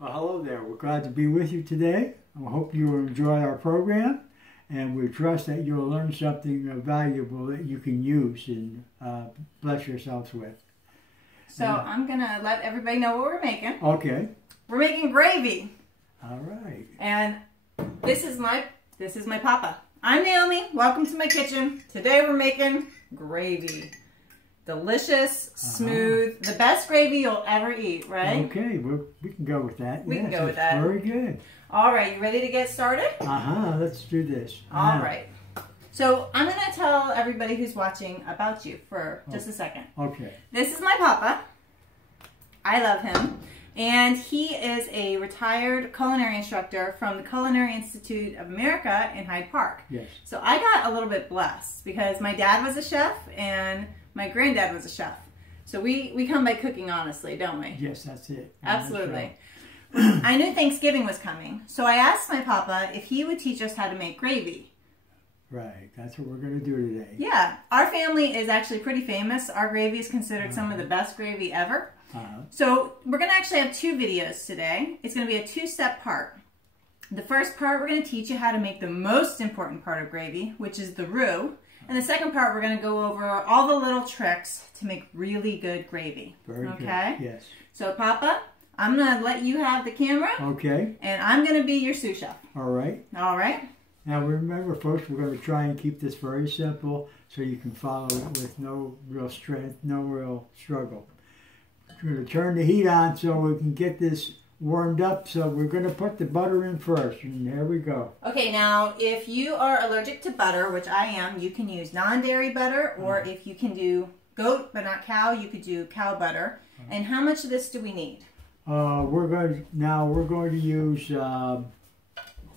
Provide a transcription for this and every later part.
Well, hello there. We're glad to be with you today. I hope you will enjoy our program, and we trust that you'll learn something valuable that you can use and bless yourselves with. So I'm going to let everybody know what we're making. Okay. We're making gravy. All right. And this is my papa. I'm Naomi. Welcome to my kitchen. Today we're making gravy. Delicious, smooth, the best gravy you'll ever eat, right? Okay, we can go with that. We can go with that. Very good. All right, you ready to get started? Let's do this. All right. So I'm going to tell everybody who's watching about you for just a second. Okay. This is my papa. I love him. And he is a retired culinary instructor from the Culinary Institute of America in Hyde Park. Yes. So I got a little bit blessed because my dad was a chef and my granddad was a chef. So we come by cooking honestly, don't we? Yes, that's it. Absolutely. I knew Thanksgiving was coming, so I asked my papa if he would teach us how to make gravy. Right, that's what we're going to do today. Yeah, our family is actually pretty famous. Our gravy is considered some of the best gravy ever. So we're going to actually have two videos today. It's going to be a two-step part. The first part, we're going to teach you how to make the most important part of gravy, which is the roux. And the second part, we're going to go over all the little tricks to make really good gravy. Very good. Yes. So, Papa, I'm going to let you have the camera. Okay. And I'm going to be your sous chef. All right. All right. Now, remember, folks, we're going to try and keep this very simple so you can follow it with no real strength, no real struggle. We're going to turn the heat on so we can get this warmed up. So we're going to put the butter in first, and there we go. Okay, now if you are allergic to butter, which I am, you can use non-dairy butter, or if you can do goat but not cow, you could do cow butter. And how much of this do we need? We're going to use about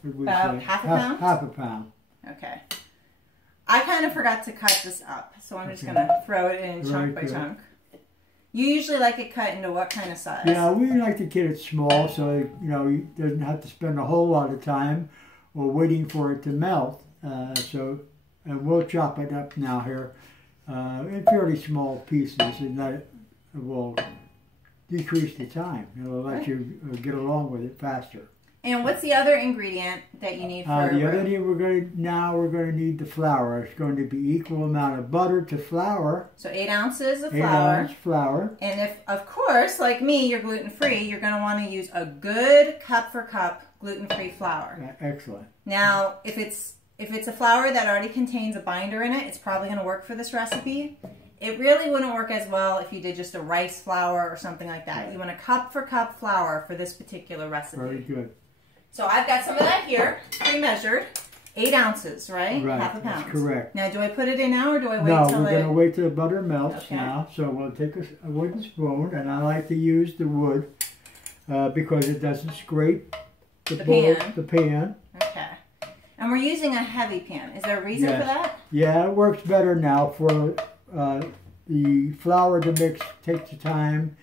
half a pound. Half a pound. Okay. I kind of forgot to cut this up, so I'm just going to throw it in chunk by chunk. You usually like it cut into what kind of size? Yeah, we like to get it small so you doesn't have to spend a whole lot of time or waiting for it to melt. And we'll chop it up now here in fairly small pieces, and that will decrease the time. It'll let you get along with it faster. And what's the other ingredient that you need for the other thing we're going to need the flour. It's going to be equal amount of butter to flour. So 8 ounces of flour. 8 ounces flour. And if, of course, like me, you're gluten-free, you're going to want to use a good cup-for-cup gluten-free flour. Excellent. Now, if it's a flour that already contains a binder in it, it's probably going to work for this recipe. It really wouldn't work as well if you did just a rice flour or something like that. Right. You want a cup-for-cup flour for this particular recipe. Very good. So I've got some of that here, pre-measured, 8 ounces, right? Right, half a pound. that's correct. Now, do I put it in now, or do I wait till till we're going to wait till the butter melts now. So we'll take a wooden spoon, and I like to use the wood because it doesn't scrape the pan. Okay. And we're using a heavy pan. Is there a reason for that? Yeah, it works better now for the flour to mix. Takes the time.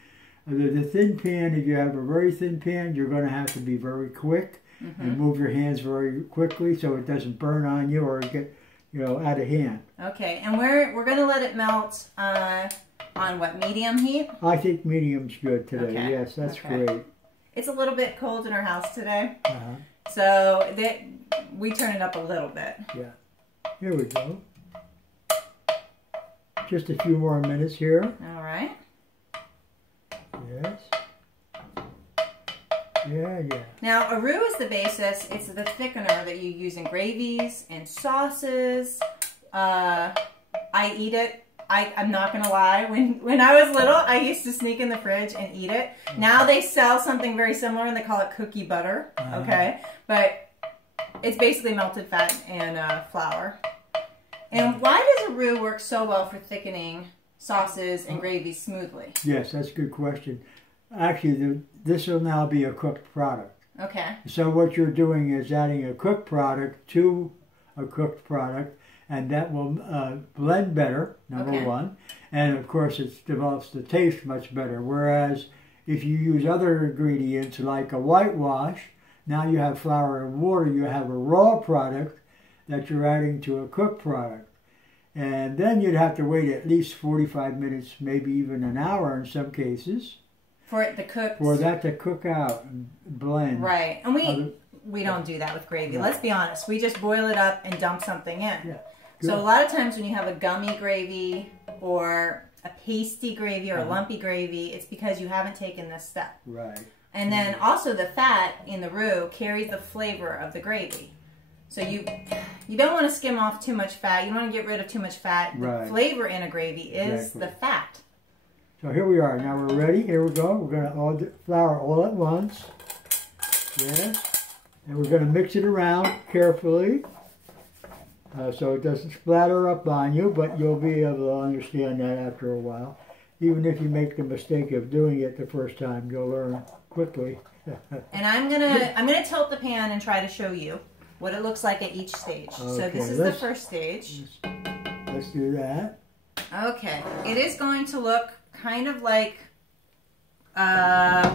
The thin pan, if you have a very thin pan, you're going to have to be very quick and move your hands very quickly so it doesn't burn on you or get, out of hand. Okay, and we're going to let it melt on what, medium heat? I think medium's good today. Okay. Yes, that's great. It's a little bit cold in our house today, so we turn it up a little bit. Yeah, here we go. Just a few more minutes here. All right. Yes. Yeah. Now, a roux is the basis. It's the thickener that you use in gravies and sauces. I eat it. I'm not going to lie. When I was little, I used to sneak in the fridge and eat it. Now they sell something very similar, and they call it cookie butter. Okay? But it's basically melted fat and flour. And why does a roux work so well for thickening sauces and gravies smoothly? Yes, that's a good question. Actually, this will now be a cooked product. Okay. So what you're doing is adding a cooked product to a cooked product, and that will blend better, number one. And of course, it develops the taste much better. Whereas if you use other ingredients like a whitewash, now you have flour and water, you have a raw product that you're adding to a cooked product. And then you'd have to wait at least 45 minutes, maybe even an hour in some cases, For it to cook. For that to cook out and blend. Right. And we don't do that with gravy. No. Let's be honest. We just boil it up and dump something in. Yeah. So a lot of times when you have a gummy gravy or a pasty gravy or a lumpy gravy, it's because you haven't taken this step. Right. And then also the fat in the roux carries the flavor of the gravy. So you don't want to skim off too much fat. You don't want to get rid of too much fat. Right. The flavor in a gravy is the fat. So here we are. Now we're ready. Here we go. We're going to add flour all at once. Yeah. And we're going to mix it around carefully so it doesn't splatter up on you, but you'll be able to understand that after a while. Even if you make the mistake of doing it the first time, you'll learn quickly. And I'm gonna tilt the pan and try to show you what it looks like at each stage. Okay, so this is the first stage. Let's do that. Okay, it is going to look kind of like,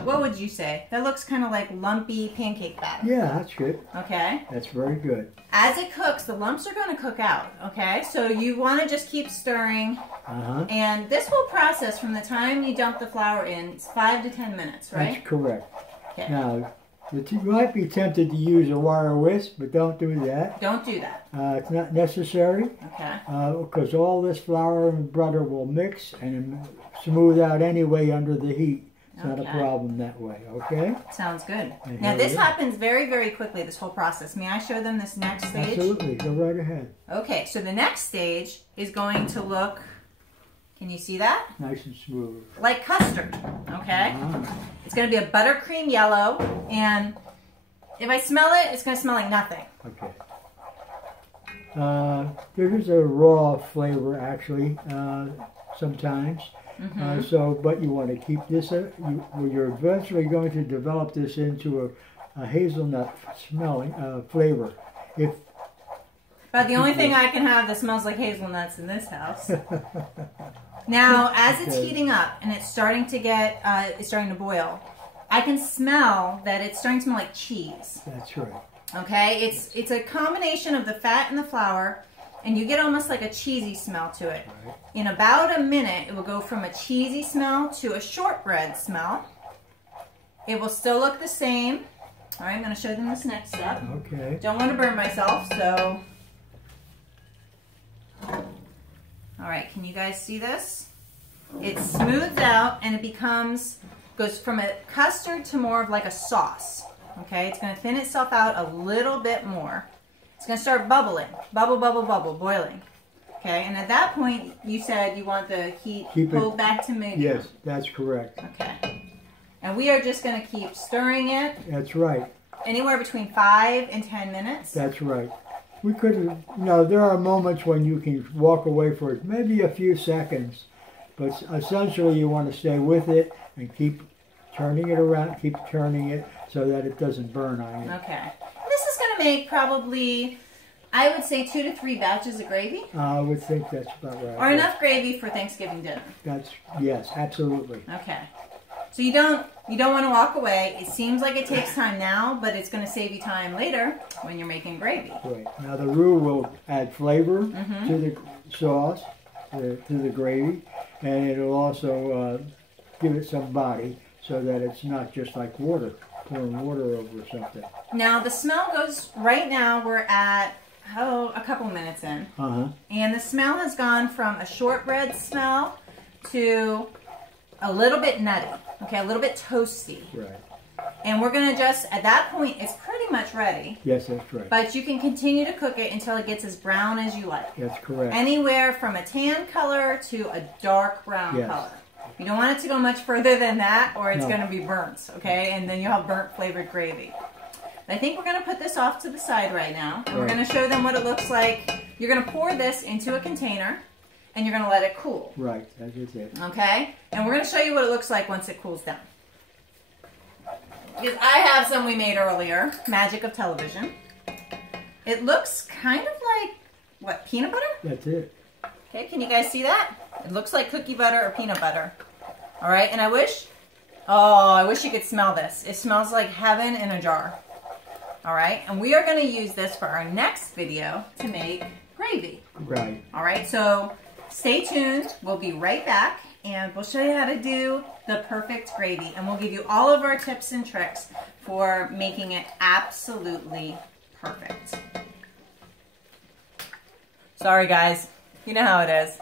what would you say? That looks kind of like lumpy pancake batter. Yeah, that's good. Okay. That's very good. As it cooks, the lumps are going to cook out, okay? So you want to just keep stirring. And this whole process, from the time you dump the flour in, it's 5 to 10 minutes, right? That's correct. Okay. Now, you might be tempted to use a wire whisk, but don't do that. Don't do that. It's not necessary. Okay. Because all this flour and butter will mix and smooth out anyway under the heat. It's not a problem that way, okay? Sounds good. Now this happens very, very quickly, this whole process. May I show them this next stage? Absolutely. Go right ahead. Okay, so the next stage is going to look, can you see that? Nice and smooth. Like custard, okay? It's going to be a buttercream yellow, and if I smell it, it's going to smell like nothing. Okay. There is a raw flavor, actually, sometimes. But you want to keep this, you're eventually going to develop this into a hazelnut smelling flavor. But the only thing I can have that smells like hazelnuts in this house. Now, as it's heating up and it's starting to get, it's starting to boil, I can smell that it's starting to smell like cheese. That's right. Okay, it's a combination of the fat and the flour, and you get almost like a cheesy smell to it. Right. In about a minute, it will go from a cheesy smell to a shortbread smell. It will still look the same. All right, I'm going to show them this next step. Okay. Don't want to burn myself, so. All right, can you guys see this? It smooths out and it goes from a custard to more of like a sauce. Okay, it's going to thin itself out a little bit more. It's going to start bubbling. Bubble, bubble, bubble, boiling. Okay, and at that point, you said you want the heat pulled back to medium. Yes, that's correct. Okay. And we are just going to keep stirring it. That's right. Anywhere between 5 and 10 minutes. That's right. We could, there are moments when you can walk away for maybe a few seconds, but essentially you want to stay with it and keep turning it around, keep turning it so that it doesn't burn on you. Okay. This is going to make probably, I would say, 2 to 3 batches of gravy. I would think that's about right. Or enough gravy for Thanksgiving dinner. Yes, absolutely. Okay. So you don't want to walk away. It seems like it takes time now, but it's going to save you time later when you're making gravy. Right. Now the roux will add flavor to the sauce, to the gravy, and it'll also give it some body so that it's not just like water, pouring water over something. Now the smell goes, right now we're at, a couple minutes in. And the smell has gone from a shortbread smell to a little bit nutty, okay, a little bit toasty. Right. And we're going to just, at that point, it's pretty much ready. Yes, that's right. But you can continue to cook it until it gets as brown as you like. That's correct. Anywhere from a tan color to a dark brown color. You don't want it to go much further than that or it's going to be burnt, okay? And then you'll have burnt flavored gravy. I think we're going to put this off to the side right now. And we're going to show them what it looks like. You're going to pour this into a container. And you're going to let it cool. Right, that is it. Okay? And we're going to show you what it looks like once it cools down. Because I have some we made earlier. Magic of television. It looks kind of like, what, peanut butter? That's it. Okay, can you guys see that? It looks like cookie butter or peanut butter. All right, and I wish you could smell this. It smells like heaven in a jar. All right, and we are going to use this for our next video to make gravy. Right. All right, so stay tuned. We'll be right back, and we'll show you how to do the perfect gravy. And we'll give you all of our tips and tricks for making it absolutely perfect. Sorry guys, you know how it is.